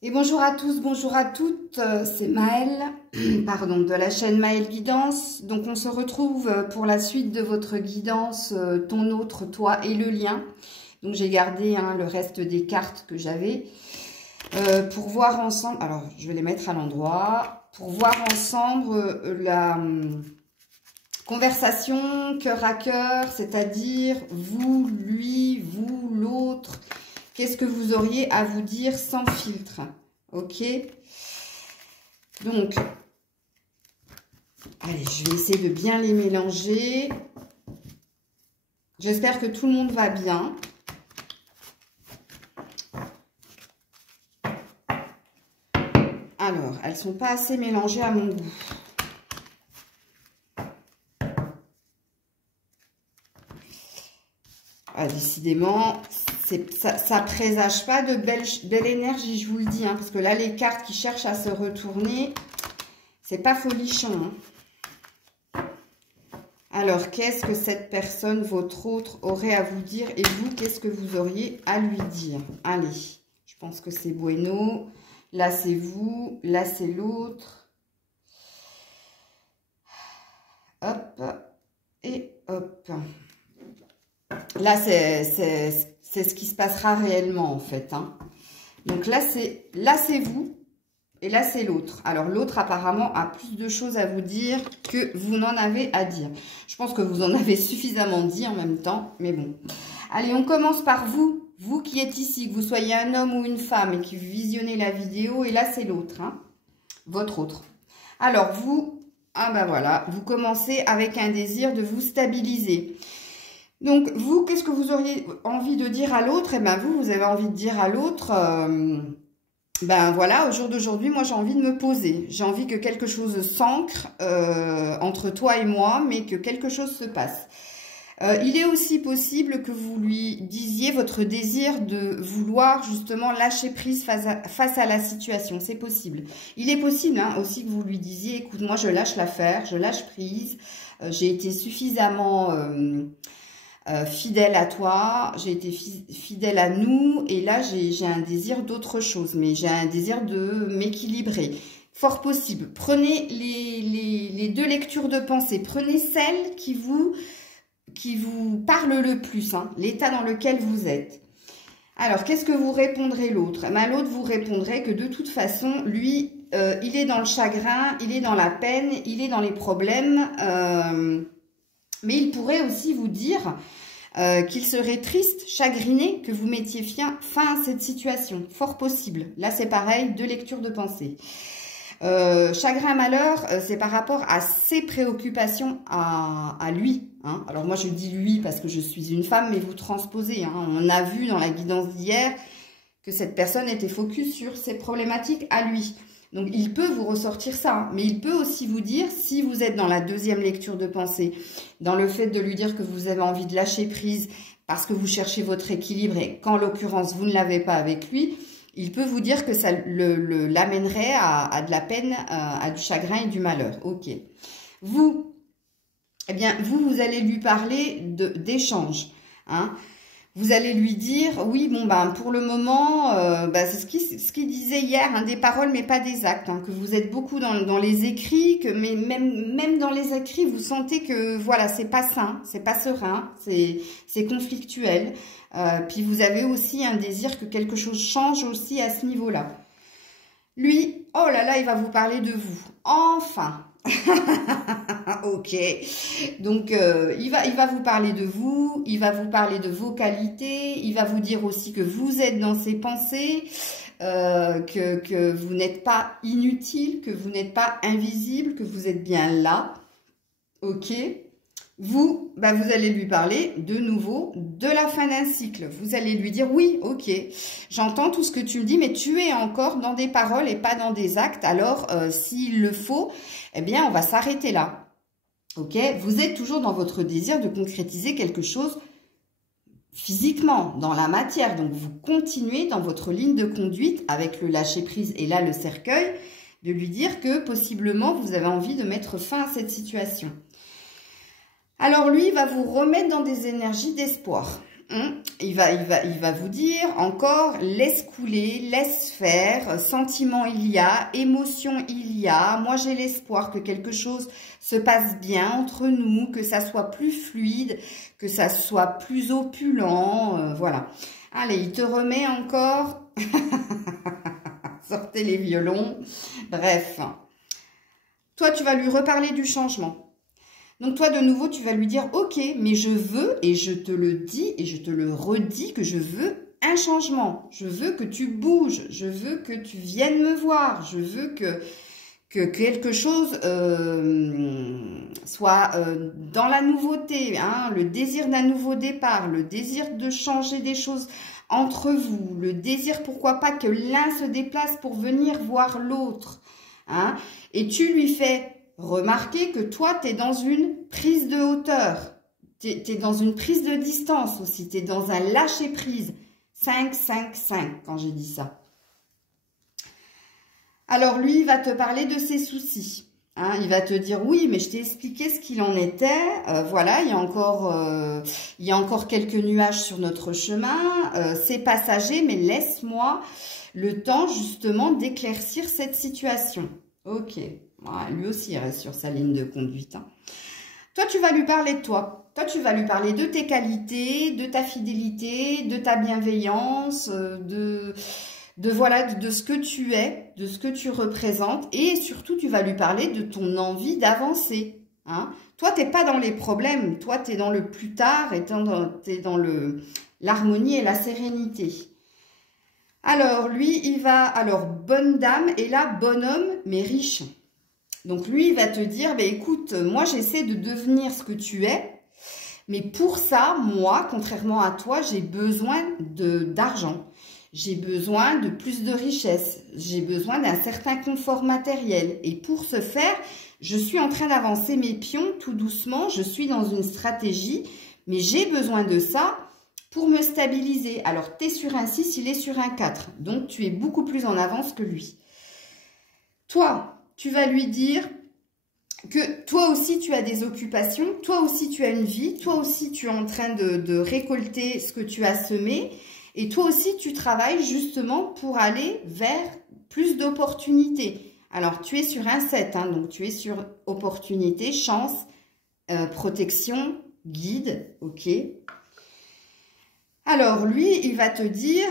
Et bonjour à tous, bonjour à toutes, c'est Maëlle, pardon, de la chaîne Maëlle Guidance. Donc on se retrouve pour la suite de votre guidance, ton autre, toi et le lien. Donc j'ai gardé le reste des cartes que j'avais pour voir ensemble, alors je vais les mettre à l'endroit, pour voir ensemble la conversation cœur à cœur, c'est-à-dire vous, lui, vous, l'autre. Qu'est-ce que vous auriez à vous dire sans filtre? Ok. Donc, allez, je vais essayer de bien les mélanger. J'espère que tout le monde va bien. Alors, elles ne sont pas assez mélangées à mon goût. Ah, décidément, ça présage pas de belle énergie, je vous le dis. Hein, parce que là, les cartes qui cherchent à se retourner, c'est pas folichon. Hein. Alors, qu'est-ce que cette personne, votre autre, aurait à vous dire? Et vous, qu'est-ce que vous auriez à lui dire? Allez, je pense que c'est bueno. Là, c'est vous. Là, c'est l'autre. Hop. Et hop. Là, c'est ce qui se passera réellement, en fait. Hein. Donc là, c'est vous et là, c'est l'autre. Alors, l'autre, apparemment, a plus de choses à vous dire que vous n'en avez à dire. Je pense que vous en avez suffisamment dit en même temps, mais bon. Allez, on commence par vous. Vous qui êtes ici, que vous soyez un homme ou une femme et qui visionnez la vidéo. Et là, c'est l'autre, hein, votre autre. Alors, vous, ah ben voilà, vous commencez avec un désir de vous stabiliser. Donc, vous, qu'est-ce que vous auriez envie de dire à l'autre? Eh bien, vous avez envie de dire à l'autre, ben voilà, au jour d'aujourd'hui, moi, j'ai envie de me poser. J'ai envie que quelque chose s'ancre entre toi et moi, mais que quelque chose se passe. Il est aussi possible que vous lui disiez votre désir de vouloir justement lâcher prise face à la situation. C'est possible. Il est possible hein, aussi que vous lui disiez, écoute, moi, je lâche l'affaire, je lâche prise. J'ai été suffisamment... fidèle à toi, j'ai été fidèle à nous et là j'ai un désir d'autre chose, mais j'ai un désir de m'équilibrer. Fort possible. Prenez les deux lectures de pensée, prenez celle qui vous parle le plus, hein, l'état dans lequel vous êtes. Alors, qu'est-ce que vous répondrez l'autre? Eh bien, l'autre vous répondrait que de toute façon, lui, il est dans le chagrin, il est dans la peine, il est dans les problèmes, mais il pourrait aussi vous dire qu'il serait triste, chagriné que vous mettiez fin à cette situation. Fort possible. Là, c'est pareil, deux lectures de pensée. Chagrin, malheur, c'est par rapport à ses préoccupations à lui. Hein. Alors moi, je dis lui parce que je suis une femme, mais vous transposez. Hein. On a vu dans la guidance d'hier que cette personne était focus sur ses problématiques à lui. Donc, il peut vous ressortir ça, hein, mais il peut aussi vous dire, si vous êtes dans la deuxième lecture de pensée, dans le fait de lui dire que vous avez envie de lâcher prise parce que vous cherchez votre équilibre et qu'en l'occurrence, vous ne l'avez pas avec lui, il peut vous dire que ça l'amènerait à de la peine, à du chagrin et du malheur. Ok. Vous, eh bien, vous allez lui parler d'échange, hein. Vous allez lui dire, oui, bon, ben, pour le moment, c'est ce qu'il disait hier, hein, des paroles, mais pas des actes, hein, que vous êtes beaucoup dans les écrits, mais même dans les écrits, vous sentez que, voilà, c'est pas sain, c'est pas serein, c'est conflictuel. Puis vous avez aussi un désir que quelque chose change aussi à ce niveau-là. Lui, oh là là, il va vous parler de vous. Enfin ok, donc il va vous parler de vous, il va vous parler de vos qualités, il va vous dire aussi que vous êtes dans ses pensées, que vous n'êtes pas inutile, que vous n'êtes pas invisible, que vous êtes bien là, ok. Vous, vous allez lui parler de nouveau de la fin d'un cycle. Vous allez lui dire, oui, ok, j'entends tout ce que tu me dis, mais tu es encore dans des paroles et pas dans des actes. Alors, s'il le faut, eh bien, on va s'arrêter là. Ok, vous êtes toujours dans votre désir de concrétiser quelque chose physiquement, dans la matière. Donc, vous continuez dans votre ligne de conduite avec le lâcher-prise et là, le cercueil, de lui dire que possiblement, vous avez envie de mettre fin à cette situation. Alors lui, il va vous remettre dans des énergies d'espoir. Il va vous dire encore, laisse couler, laisse faire, sentiment il y a, émotion il y a. Moi, j'ai l'espoir que quelque chose se passe bien entre nous, que ça soit plus fluide, que ça soit plus opulent, voilà. Allez, il te remet encore, sortez les violons, bref. Toi, tu vas lui reparler du changement. Donc, toi, de nouveau, tu vas lui dire, ok, mais je veux, et je te le dis, et je te le redis, que je veux un changement. Je veux que tu bouges, je veux que tu viennes me voir, je veux que quelque chose soit dans la nouveauté, hein, le désir d'un nouveau départ, le désir de changer des choses entre vous, le désir, pourquoi pas, que l'un se déplace pour venir voir l'autre. Hein, et tu lui fais remarquer que toi, tu es dans une prise de hauteur, tu es dans une prise de distance aussi, tu es dans un lâcher-prise. 5, 5, 5, quand j'ai dit ça. Alors, lui, il va te parler de ses soucis. Hein, il va te dire, oui, mais je t'ai expliqué ce qu'il en était. Voilà, il y a encore quelques nuages sur notre chemin. C'est passager, mais laisse-moi le temps, justement, d'éclaircir cette situation. Ok. Ouais, lui aussi, il reste sur sa ligne de conduite. Hein. Toi, tu vas lui parler de toi. Toi, tu vas lui parler de tes qualités, de ta fidélité, de ta bienveillance, voilà, de ce que tu es, de ce que tu représentes. Et surtout, tu vas lui parler de ton envie d'avancer. Hein. Toi, tu n'es pas dans les problèmes. Toi, tu es dans le plus tard et tu es dans l'harmonie et la sérénité. Alors, lui, il va... Alors, bonne dame et là, bonhomme, mais riche. Donc, lui, il va te dire, bah, écoute, moi, j'essaie de devenir ce que tu es. Mais pour ça, moi, contrairement à toi, j'ai besoin d'argent. J'ai besoin de plus de richesse. J'ai besoin d'un certain confort matériel. Et pour ce faire, je suis en train d'avancer mes pions tout doucement. Je suis dans une stratégie, mais j'ai besoin de ça pour me stabiliser. Alors, tu es sur un 6, il est sur un 4. Donc, tu es beaucoup plus en avance que lui. Toi, tu vas lui dire que toi aussi, tu as des occupations. Toi aussi, tu as une vie. Toi aussi, tu es en train de récolter ce que tu as semé. Et toi aussi, tu travailles justement pour aller vers plus d'opportunités. Alors, tu es sur un 7, hein, donc tu es sur opportunité, chance, protection, guide, ok. Alors, lui, il va te dire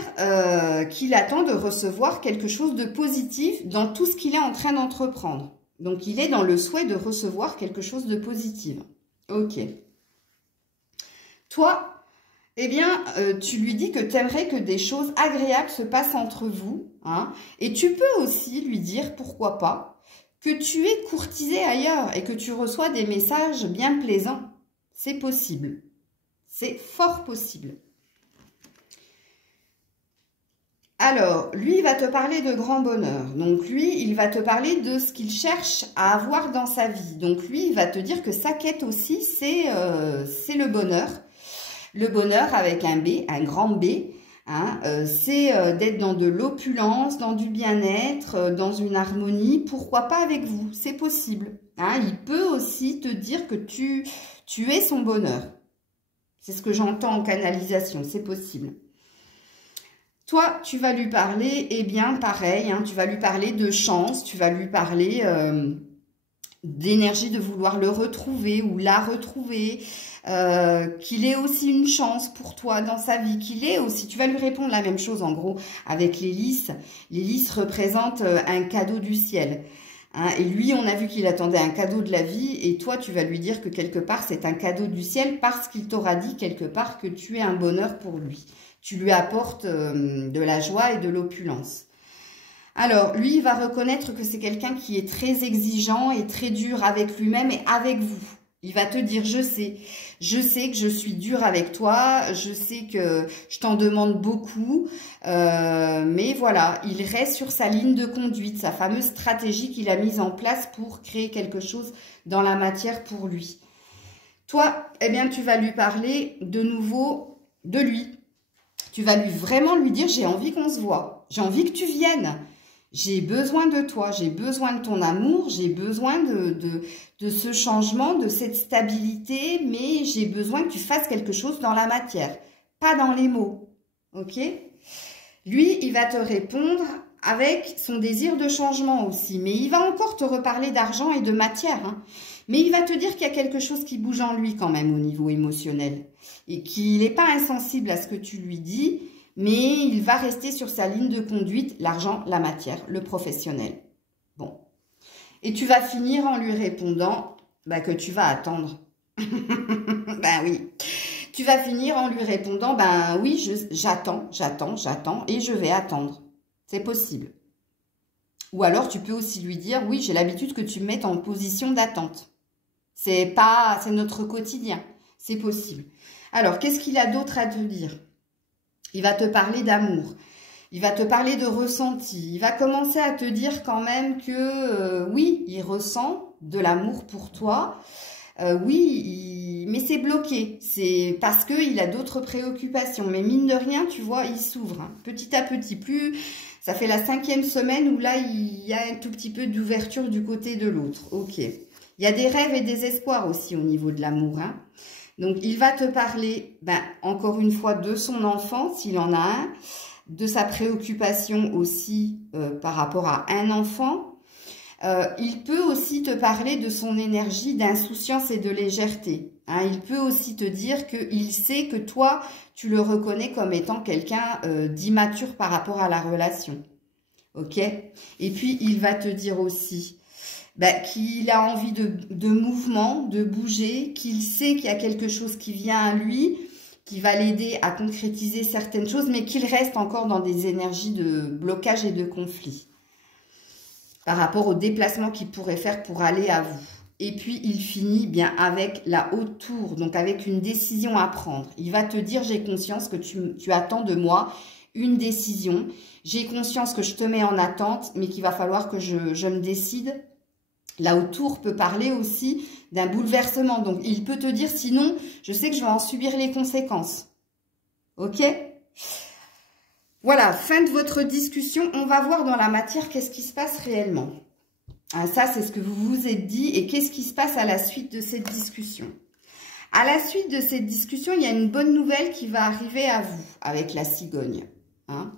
qu'il attend de recevoir quelque chose de positif dans tout ce qu'il est en train d'entreprendre. Donc, il est dans le souhait de recevoir quelque chose de positif. Ok. Toi, eh bien, tu lui dis que tu aimerais que des choses agréables se passent entre vous. Hein, et tu peux aussi lui dire, pourquoi pas, que tu es courtisé ailleurs et que tu reçois des messages bien plaisants. C'est possible. C'est fort possible. Alors, lui, il va te parler de grand bonheur. Donc, lui, il va te parler de ce qu'il cherche à avoir dans sa vie. Donc, lui, il va te dire que sa quête aussi, c'est le bonheur. Le bonheur avec un B, un grand B. Hein, c'est d'être dans de l'opulence, dans du bien-être, dans une harmonie. Pourquoi pas avec vous? C'est possible. Hein, il peut aussi te dire que tu es son bonheur. C'est ce que j'entends en canalisation. C'est possible. Toi, tu vas lui parler, eh bien, pareil, hein, tu vas lui parler de chance, tu vas lui parler d'énergie de vouloir le retrouver ou la retrouver, qu'il ait aussi une chance pour toi dans sa vie, qu'il ait aussi, tu vas lui répondre la même chose en gros avec les lys. Les lys représentent un cadeau du ciel. Hein, et lui, on a vu qu'il attendait un cadeau de la vie et toi, tu vas lui dire que quelque part, c'est un cadeau du ciel parce qu'il t'aura dit quelque part que tu es un bonheur pour lui. Tu lui apportes de la joie et de l'opulence. Alors, lui, il va reconnaître que c'est quelqu'un qui est très exigeant et très dur avec lui-même et avec vous. Il va te dire, je sais que je suis dur avec toi, je sais que je t'en demande beaucoup, mais voilà, il reste sur sa ligne de conduite, sa fameuse stratégie qu'il a mise en place pour créer quelque chose dans la matière pour lui. Toi, eh bien, tu vas lui parler de nouveau de lui. Tu vas vraiment lui dire, j'ai envie qu'on se voit, j'ai envie que tu viennes. J'ai besoin de toi, j'ai besoin de ton amour, j'ai besoin de ce changement, de cette stabilité, mais j'ai besoin que tu fasses quelque chose dans la matière. pas dans les mots. Ok? Lui, il va te répondre avec son désir de changement aussi. Mais il va encore te reparler d'argent et de matière. Hein. Mais il va te dire qu'il y a quelque chose qui bouge en lui quand même au niveau émotionnel. Et qu'il n'est pas insensible à ce que tu lui dis, mais il va rester sur sa ligne de conduite, l'argent, la matière, le professionnel. Bon. Et tu vas finir en lui répondant que tu vas attendre. Ben oui. Tu vas finir en lui répondant, ben oui, j'attends, et je vais attendre. C'est possible. Ou alors, tu peux aussi lui dire, oui, j'ai l'habitude que tu me mettes en position d'attente. C'est notre quotidien. C'est possible. Alors, qu'est-ce qu'il a d'autre à te dire? Il va te parler d'amour. Il va te parler de ressenti. Il va commencer à te dire quand même que, oui, il ressent de l'amour pour toi. Oui, mais c'est bloqué. C'est parce qu'il a d'autres préoccupations. Mais mine de rien, tu vois, il s'ouvre. Hein. Petit à petit. Plus, ça fait la 5e semaine où là, il y a un tout petit peu d'ouverture du côté de l'autre. Ok. Il y a des rêves et des espoirs aussi au niveau de l'amour. Hein. Donc, il va te parler, encore une fois, de son enfant, s'il en a un, de sa préoccupation aussi par rapport à un enfant. Il peut aussi te parler de son énergie d'insouciance et de légèreté. Hein. Il peut aussi te dire qu'il sait que toi, tu le reconnais comme étant quelqu'un d'immature par rapport à la relation. Ok? Et puis, il va te dire aussi qu'il a envie de mouvement, de bouger, qu'il sait qu'il y a quelque chose qui vient à lui, qui va l'aider à concrétiser certaines choses, mais qu'il reste encore dans des énergies de blocage et de conflit par rapport au déplacement qu'il pourrait faire pour aller à vous. Et puis, il finit bien avec la haute tour, donc avec une décision à prendre. Il va te dire, j'ai conscience que tu attends de moi une décision. J'ai conscience que je te mets en attente, mais qu'il va falloir que je me décide. La haute tour peut parler aussi d'un bouleversement. Donc, il peut te dire, sinon, je sais que je vais en subir les conséquences. Ok ? Voilà, fin de votre discussion. On va voir dans la matière qu'est-ce qui se passe réellement. Ah, ça, c'est ce que vous vous êtes dit. Et qu'est-ce qui se passe à la suite de cette discussion? À la suite de cette discussion, il y a une bonne nouvelle qui va arriver à vous avec la cigogne. Hein?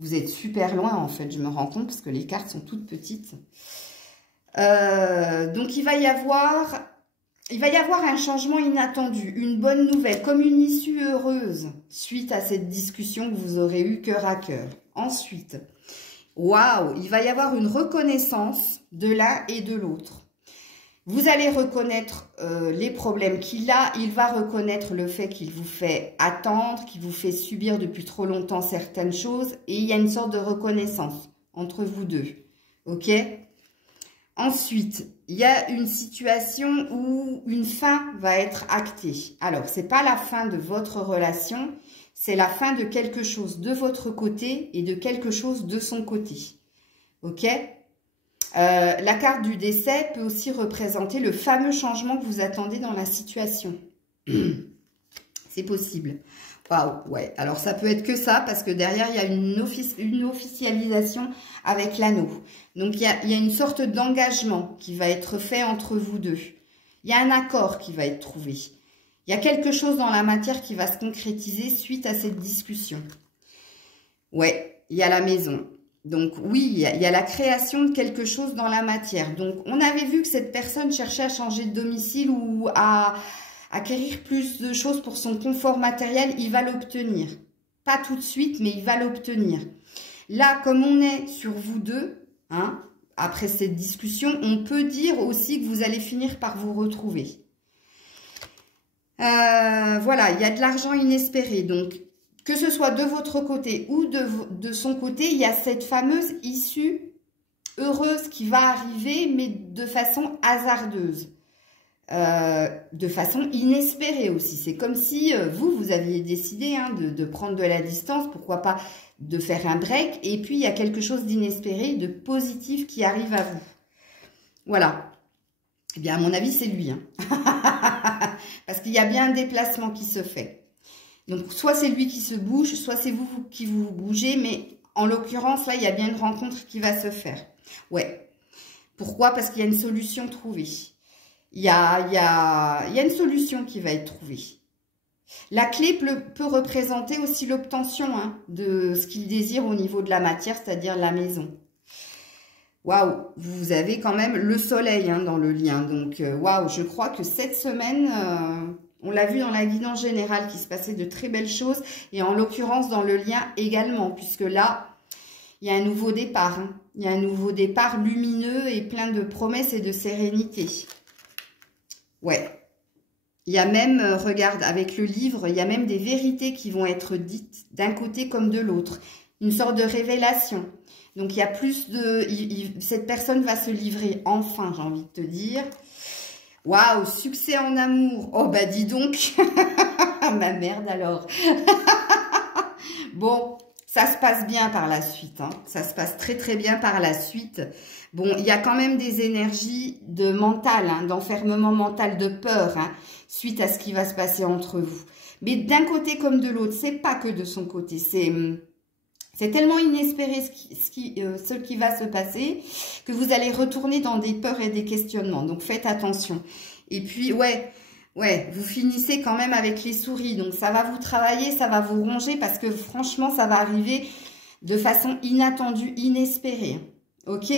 Vous êtes super loin, en fait, je me rends compte, parce que les cartes sont toutes petites. Donc, il va y avoir un changement inattendu, une bonne nouvelle, comme une issue heureuse suite à cette discussion que vous aurez eue cœur à cœur. Ensuite, waouh, il va y avoir une reconnaissance de l'un et de l'autre. Vous allez reconnaître les problèmes qu'il a. Il va reconnaître le fait qu'il vous fait attendre, qu'il vous fait subir depuis trop longtemps certaines choses. Et il y a une sorte de reconnaissance entre vous deux. Ok ? Ensuite, il y a une situation où une fin va être actée. Alors, c'est pas la fin de votre relation, c'est la fin de quelque chose de votre côté et de quelque chose de son côté. Ok ? La carte du décès peut aussi représenter le fameux changement que vous attendez dans la situation. C'est possible. Waouh, ouais. Alors, ça peut être que ça, parce que derrière, il y a une officialisation avec l'anneau. Donc, il y a une sorte d'engagement qui va être fait entre vous deux. Il y a un accord qui va être trouvé. Il y a quelque chose dans la matière qui va se concrétiser suite à cette discussion. Ouais, il y a la maison. Donc, oui, il y a la création de quelque chose dans la matière. Donc, on avait vu que cette personne cherchait à changer de domicile ou à acquérir plus de choses pour son confort matériel. Il va l'obtenir. Pas tout de suite, mais il va l'obtenir. Là, comme on est sur vous deux, hein, après cette discussion, on peut dire aussi que vous allez finir par vous retrouver. Voilà, il y a de l'argent inespéré. Donc, que ce soit de votre côté ou de son côté, il y a cette fameuse issue heureuse qui va arriver, mais de façon hasardeuse. De façon inespérée aussi. C'est comme si vous aviez décidé de prendre de la distance, pourquoi pas de faire un break, et puis il y a quelque chose d'inespéré, de positif qui arrive à vous. Voilà. Eh bien, à mon avis, c'est lui. Hein. Parce qu'il y a bien un déplacement qui se fait. Donc, soit c'est lui qui se bouge, soit c'est vous qui vous bougez, mais en l'occurrence, là, il y a bien une rencontre qui va se faire. Ouais. Pourquoi? Parce qu'il y a une solution trouvée. Il y a une solution qui va être trouvée. La clé peut représenter aussi l'obtention hein, de ce qu'il désire au niveau de la matière, c'est-à-dire la maison. Waouh, vous avez quand même le soleil hein, dans le lien. Donc, waouh, je crois que cette semaine, on l'a vu dans la guidance générale qu'il se passait de très belles choses. Et en l'occurrence, dans le lien également, puisque là, il y a un nouveau départ. Hein. Il y a un nouveau départ lumineux et plein de promesses et de sérénité. Ouais. Il y a même, regarde, avec le livre, il y a même des vérités qui vont être dites d'un côté comme de l'autre. Une sorte de révélation. Donc, il y a plus de... cette personne va se livrer enfin, j'ai envie de te dire. Waouh, succès en amour. Oh, bah dis donc. Ma merde alors. Bon, ça se passe bien par la suite. Hein. Ça se passe très très bien par la suite. Bon, il y a quand même des énergies de mental, hein, d'enfermement mental, de peur, hein, suite à ce qui va se passer entre vous. Mais d'un côté comme de l'autre, c'est pas que de son côté. C'est tellement inespéré ce qui va se passer que vous allez retourner dans des peurs et des questionnements. Donc, faites attention. Et puis, ouais, vous finissez quand même avec les souris. Donc, ça va vous travailler, ça va vous ronger parce que franchement, ça va arriver de façon inattendue, inespérée. Ok ?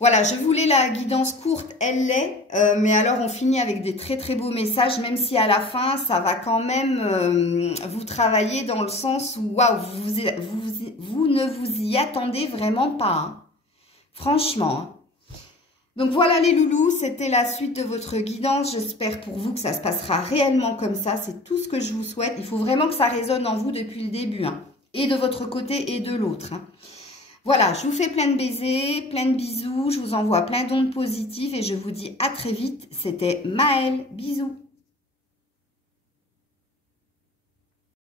Voilà, je voulais la guidance courte, elle l'est, mais alors on finit avec des très très beaux messages, même si à la fin, ça va quand même vous travailler dans le sens où, waouh, vous ne vous y attendez vraiment pas, hein. Franchement. Hein. Donc voilà les loulous, c'était la suite de votre guidance, j'espère pour vous que ça se passera réellement comme ça, c'est tout ce que je vous souhaite, il faut vraiment que ça résonne en vous depuis le début, hein, et de votre côté et de l'autre, hein. Voilà, je vous fais plein de baisers, plein de bisous, je vous envoie plein d'ondes positives et je vous dis à très vite. C'était Maëlle, bisous.